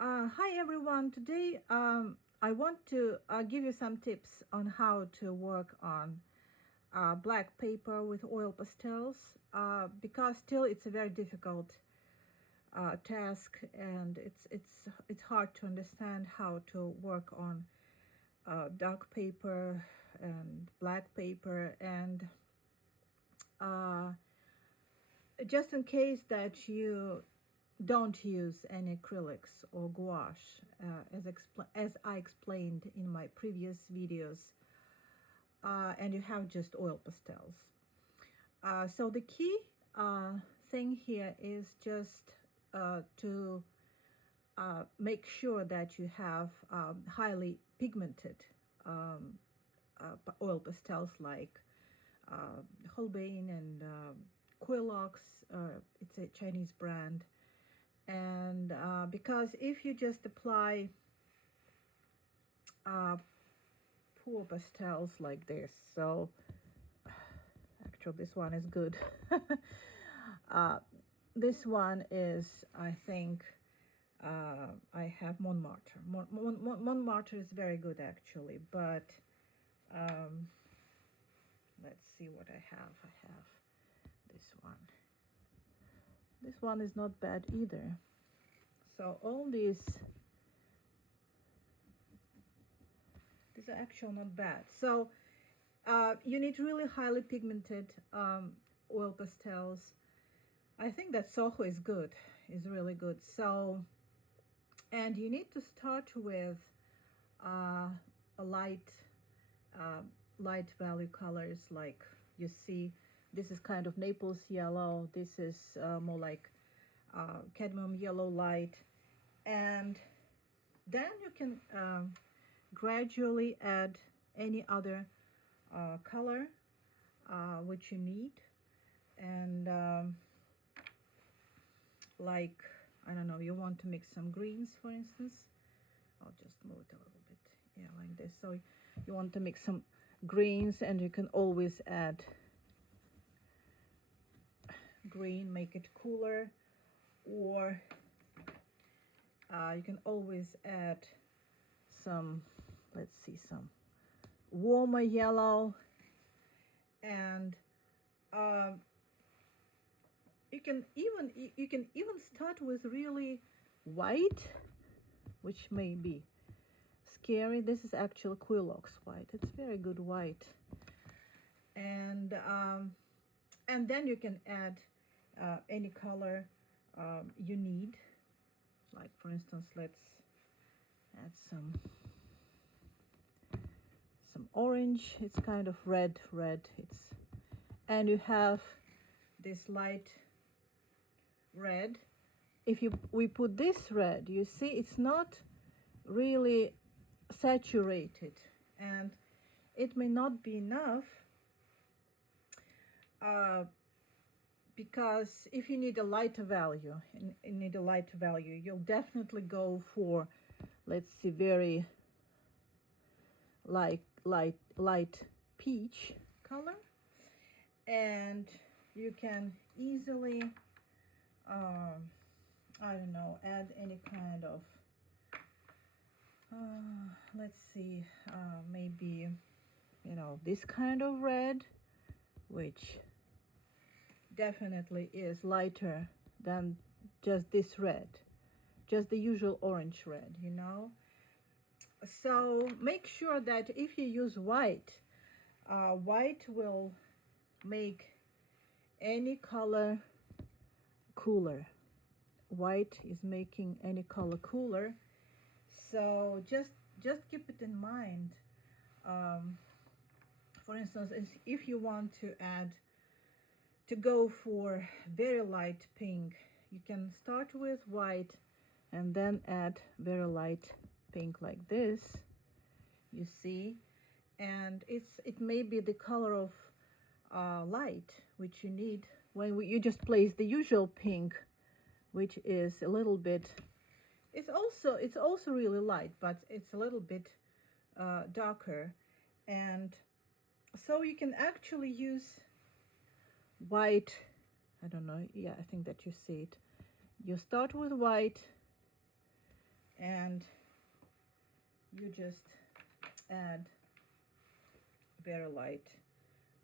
Hi everyone. Today I want to give you some tips on how to work on black paper with oil pastels because still it's a very difficult task, and it's hard to understand how to work on dark paper and black paper. And uh, just in case that you don't use any acrylics or gouache, as I explained in my previous videos, and you have just oil pastels. So the key thing here is just to make sure that you have highly pigmented oil pastels like Holbein and Quilox. It's a Chinese brand. And because if you just apply poor pastels like this, so actually this one is good. This one is, I think, I have Montmartre. Montmartre is very good actually, but let's see what I have. I have this one. This one is not bad either. So all these are actually not bad. So you need really highly pigmented oil pastels. I think that Soho is good, is really good. So, and you need to start with a light value colors, like you see. This is kind of Naples yellow. This is more like cadmium yellow light. And then you can gradually add any other color which you need. And like, I don't know, you want to mix some greens, for instance. I'll just move it a little bit, yeah, like this. So you want to mix some greens, and you can always add green, make it cooler, or you can always add some, let's see, some warmer yellow. And you can even start with really white, which may be scary. This is actual Quilox white. It's very good white. And then you can add any color you need. Like, for instance, let's add some orange. It's kind of red. It's, and you have this light red. If we put this red, you see it's not really saturated, and it may not be enough because if you need a lighter value, you'll definitely go for, let's see, very light peach color. And you can easily I don't know, add any kind of let's see, maybe, you know, this kind of red, which definitely is lighter than just this red, just the usual orange red, you know. So make sure that if you use white, white will make any color cooler. White is making any color cooler. So just keep it in mind. For instance, if you want to go for very light pink, you can start with white and then add very light pink like this, you see. And it may be the color of light which you need when you just place the usual pink, which is a little bit, it's also really light, but it's a little bit darker. And so you can actually use white. I don't know, yeah, I think that you see it. You start with white, you just add very light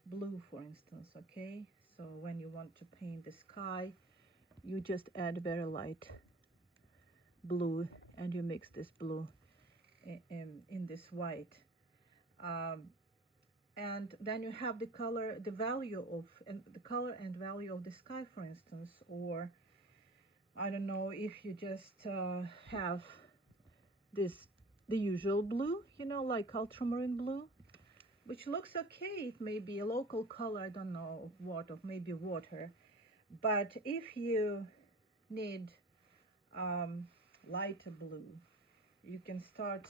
blue, for instance. Okay, so when you want to paint the sky, you just add very light blue, and you mix this blue in this white, and then you have the color, the value of, and the color and value of the sky, for instance. Or I don't know, if you just have this, the usual blue, you know, like ultramarine blue, which looks okay. It may be a local color, I don't know what, of maybe water. But if you need lighter blue, you can start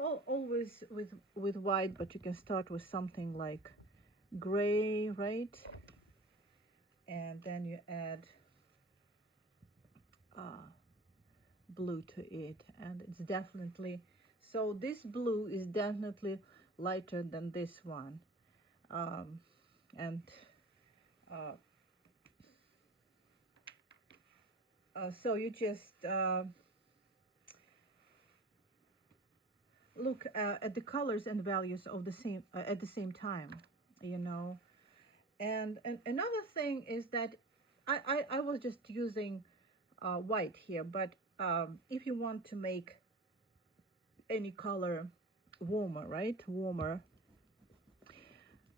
not always with white, but you can start with something like gray, right? And then you add blue to it, and it's definitely, so this blue is definitely lighter than this one. And so you just look at the colors and values of the same at the same time, you know. And another thing is that I was just using white here, but if you want to make any color warmer, right, warmer,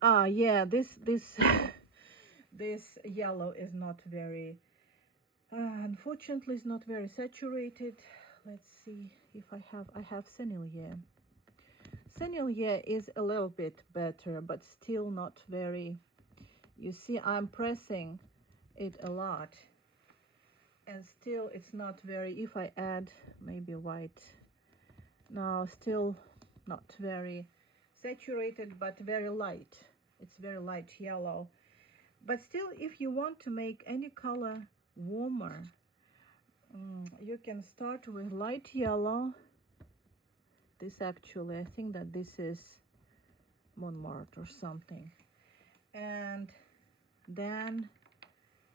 yeah, this this yellow is not very unfortunately it's not very saturated. Let's see if I have Sennelier. Sennelier is a little bit better, but still not very. You see, I'm pressing it a lot, and still it's not very. If I add maybe white, no, still not very saturated, but very light. It's very light yellow. But still, if you want to make any color warmer, you can start with light yellow. This actually, I think that this is Montmartre or something. And then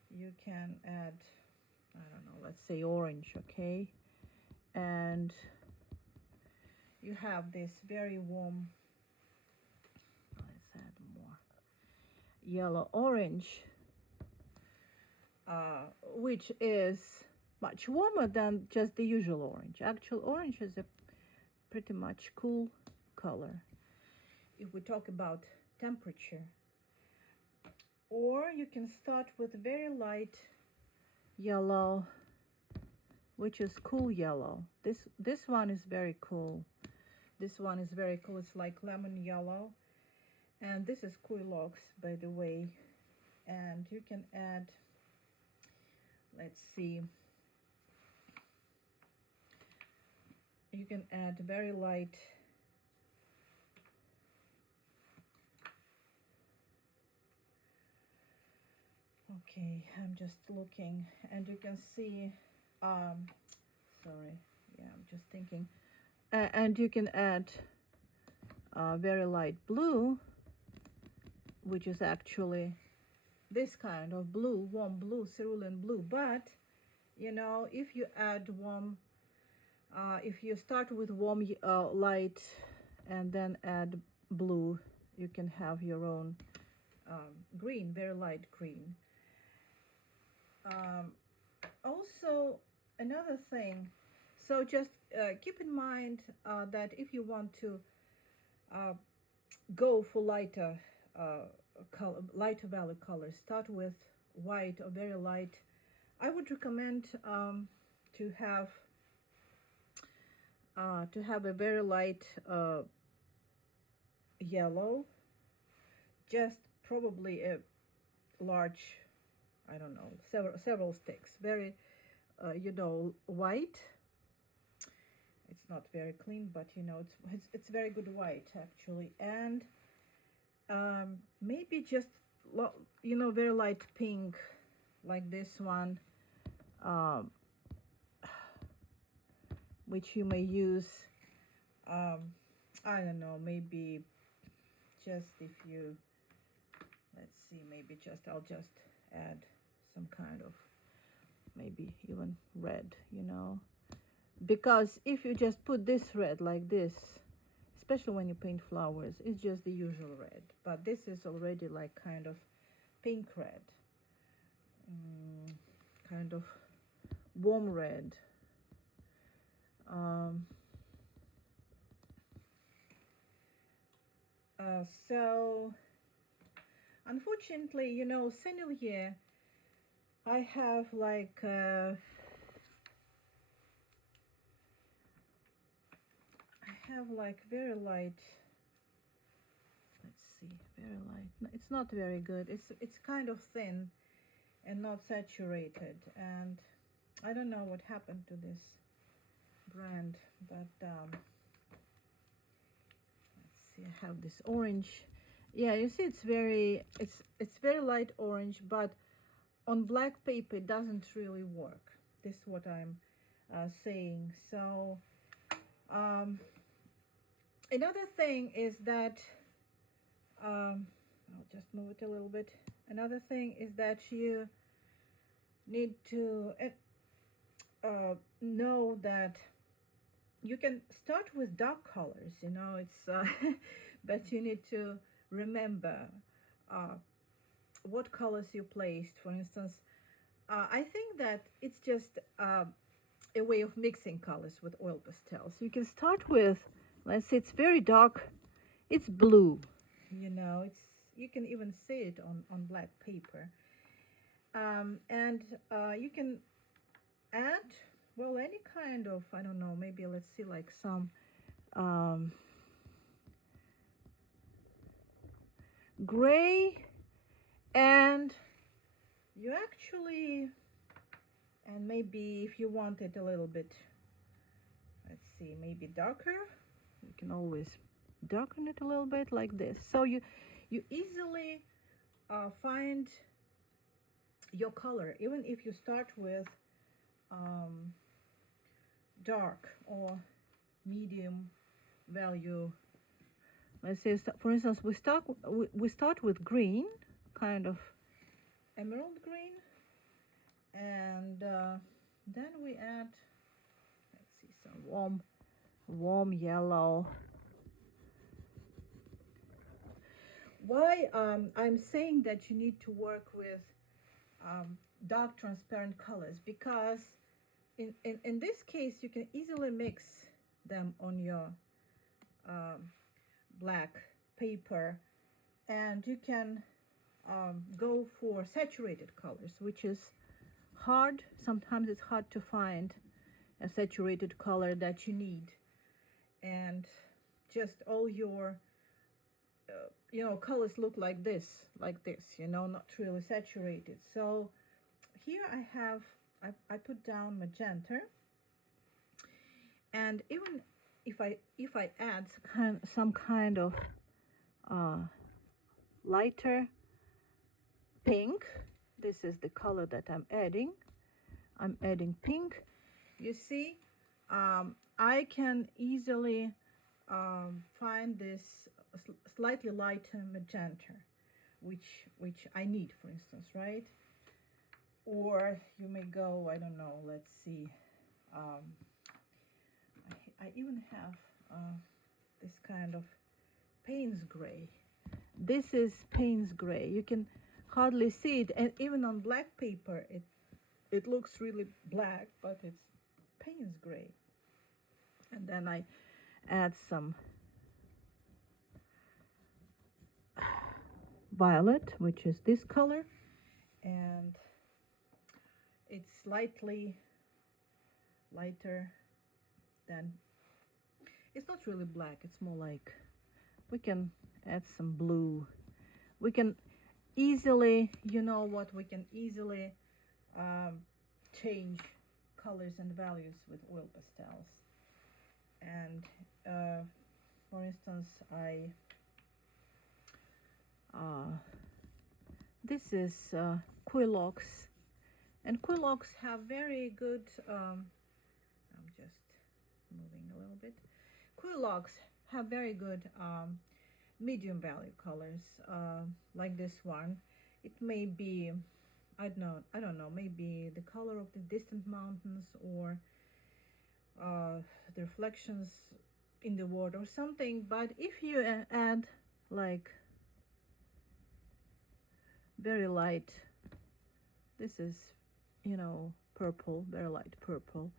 you can add, I don't know, let's say orange, okay? And you have this very warm, let's add more yellow orange, which is much warmer than just the usual orange. Actual orange is a pretty much cool color if we talk about temperature. Or you can start with very light yellow, which is cool yellow. This one is very cool. This one is very cool. It's like lemon yellow. And this is Quilox, by the way. And you can add, let's see, you can add very light okay, I'm just looking, and you can see sorry, yeah, I'm just thinking, and you can add very light blue, which is actually this kind of blue, warm blue, cerulean blue. But you know, if you add warm, if you start with warm light and then add blue, you can have your own green, very light green. Also, another thing, so just keep in mind that if you want to go for lighter lighter value colors, start with white or very light. I would recommend to have a very light yellow, just probably a large, I don't know, several sticks, very you know, white. It's not very clean, but you know, it's very good white actually. And maybe just, you know, very light pink, like this one, which you may use, I don't know, maybe just if you, let's see, maybe just, I'll just add some kind of, maybe even red, you know, because if you just put this red like this, especially when you paint flowers, it's just the usual red, but this is already like kind of pink red, kind of warm red. um, so unfortunately, you know, Sennelier, I have like very light, let's see, very light. No, it's not very good. It's kind of thin and not saturated, and I don't know what happened to this brand, but let's see, I have this orange. Yeah, you see, it's very light orange, but on black paper it doesn't really work. This is what I'm saying. So another thing is that I'll just move it a little bit. Another thing is that you need to know that you can start with dark colors, you know, it's but you need to remember uh, what colors you placed. For instance, I think that it's just a way of mixing colors with oil pastels. You can start with, let's say it's very dark, it's blue, you know, it's, you can even see it on black paper. And you can add, well, any kind of, I don't know, maybe let's see, like some gray, and you actually, and maybe if you want it a little bit, let's see, maybe darker, you can always darken it a little bit like this. So you easily find your color, even if you start with dark or medium value. Let's say, for instance, we start with green, kind of emerald green, and then we add, let's see, some warm yellow. Why I'm saying that you need to work with dark transparent colors, because in this case you can easily mix them on your black paper, and you can go for saturated colors, which is hard. Sometimes it's hard to find a saturated color that you need, and just all your you know, colors look like this, you know, not really saturated. So here I have, I put down magenta, and even if I add some kind of lighter pink, this is the color that I'm adding pink, you see, I can easily find this slightly lighter magenta, which I need, for instance, right? Or you may go, I don't know, let's see, I even have this kind of Payne's gray. This is Payne's gray. You can hardly see it, and even on black paper it looks really black, but it's Payne's gray. And then I add some violet, which is this color, and it's slightly lighter than, it's not really black, it's more like, we can add some blue. We can easily, you know what, we can easily change colors and values with oil pastels. And for instance, this is Quilox, and Quilox have very good, I'm just moving a little bit. Quilox have very good medium value colors, like this one. It may be, I don't know, maybe the color of the distant mountains, or the reflections in the water or something. But if you add like very light, this is, you know, purple, very light purple,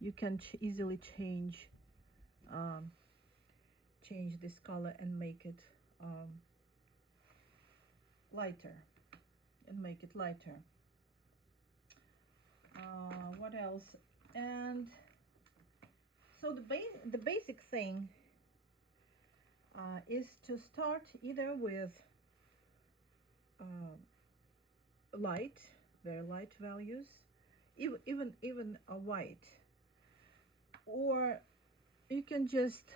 you can easily change this color and make it lighter, what else? And so the basic thing is to start either with light, very light values, even a white, or you can just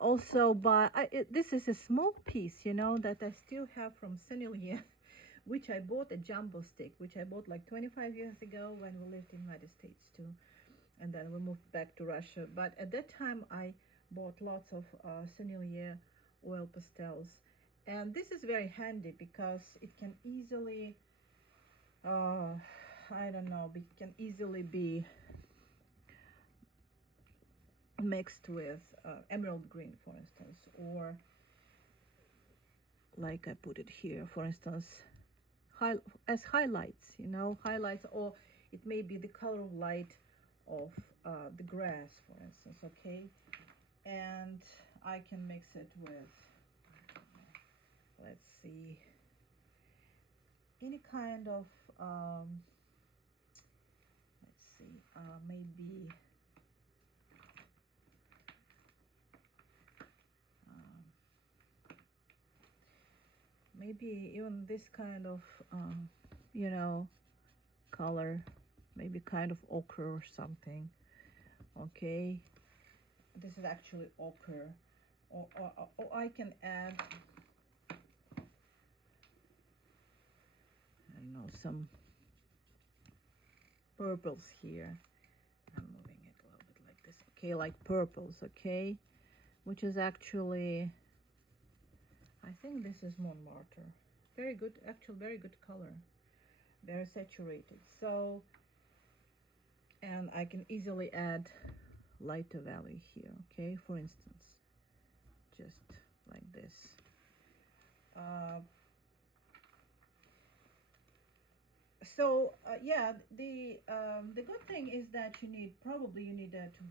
also buy. This is a small piece, you know, that I still have from Sennelier, which I bought, a jumbo stick, which I bought like 25 years ago when we lived in the United States too, and then we moved back to Russia. But at that time I bought lots of Sennelier oil pastels, and this is very handy because it can easily I don't know, it can easily be mixed with emerald green, for instance, or like I put it here, for instance, as highlights, you know, highlights, or it may be the color of light of the grass, for instance, okay? And I can mix it with, let's see, any kind of, let's see, maybe, maybe even this kind of, you know, color, maybe kind of ochre or something, okay? This is actually ochre, or I can add, I don't know, some purples here. I'm moving it a little bit like this, okay, like purples, okay, which is actually, I think this is Montmartre. Very good, actually very good color, very saturated. So, and I can easily add lighter value here, okay, for instance, just like this. Yeah, the good thing is that you need to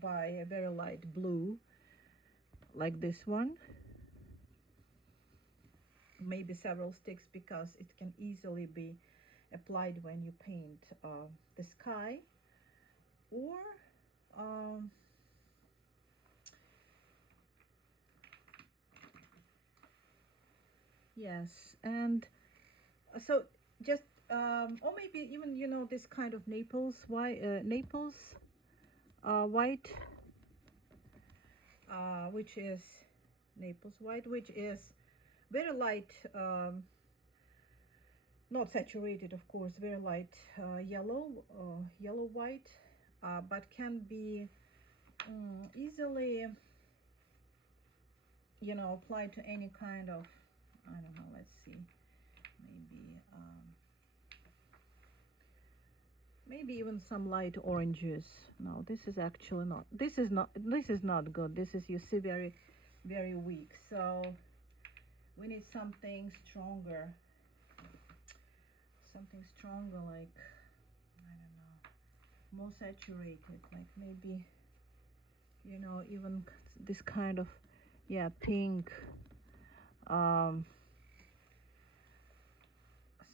buy a very light blue, like this one, maybe several sticks, because it can easily be applied when you paint the sky, or yes, and so just or maybe even, you know, this kind of Naples white, white, which is Naples white, which is very light, not saturated, of course, very light yellow white, but can be easily, you know, applied to any kind of, I don't know, let's see, maybe even some light oranges. No, this is actually not, this is not good. This is, you see, very very weak. So we need something stronger, like, I don't know, more saturated, like maybe, you know, even this kind of, yeah, pink.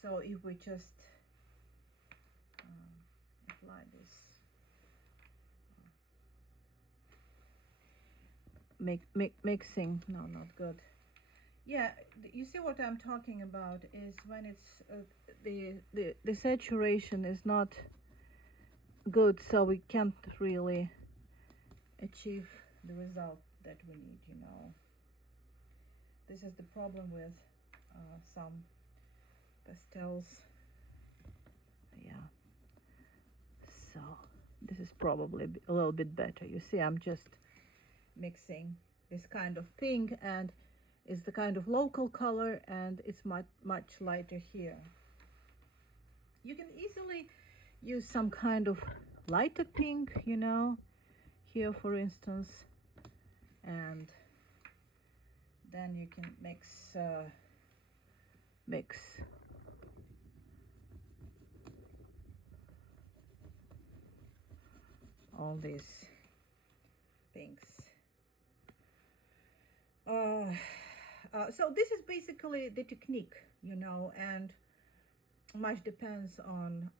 So if we just apply this, mixing, no, not good. Yeah, you see what I'm talking about is when it's the saturation is not good, so we can't really achieve the result that we need, you know. This is the problem with some pastels. Yeah, so this is probably a little bit better. You see, I'm just mixing this kind of pink, and it's the kind of local color, and it's much lighter here. You can easily use some kind of lighter pink, you know, here for instance, and then you can mix all these pinks. So this is basically the technique, you know, and much depends on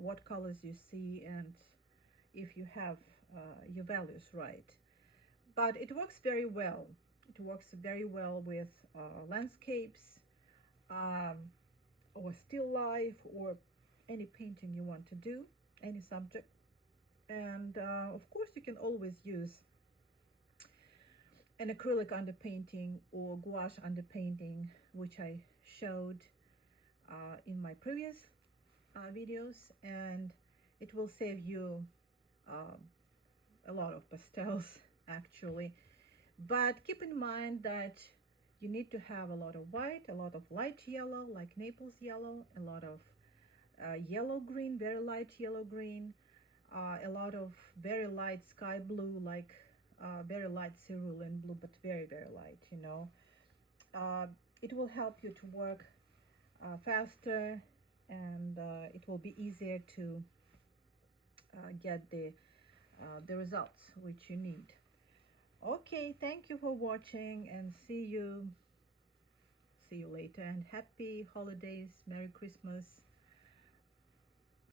what colors you see and if you have your values right. But it works very well. It works very well with landscapes, um, or still life, or any painting you want to do, any subject. And of course, you can always use an acrylic underpainting or gouache underpainting, which I showed in my previous videos, and it will save you um, a lot of pastels actually. But keep in mind that you need to have a lot of white, a lot of light yellow like Naples yellow, a lot of yellow green, very light yellow green, a lot of very light sky blue, like very light cerulean blue, but very, very light, you know. It will help you to work faster, and it will be easier to get the results which you need. Okay, thank you for watching, and see you later, and happy holidays, Merry Christmas.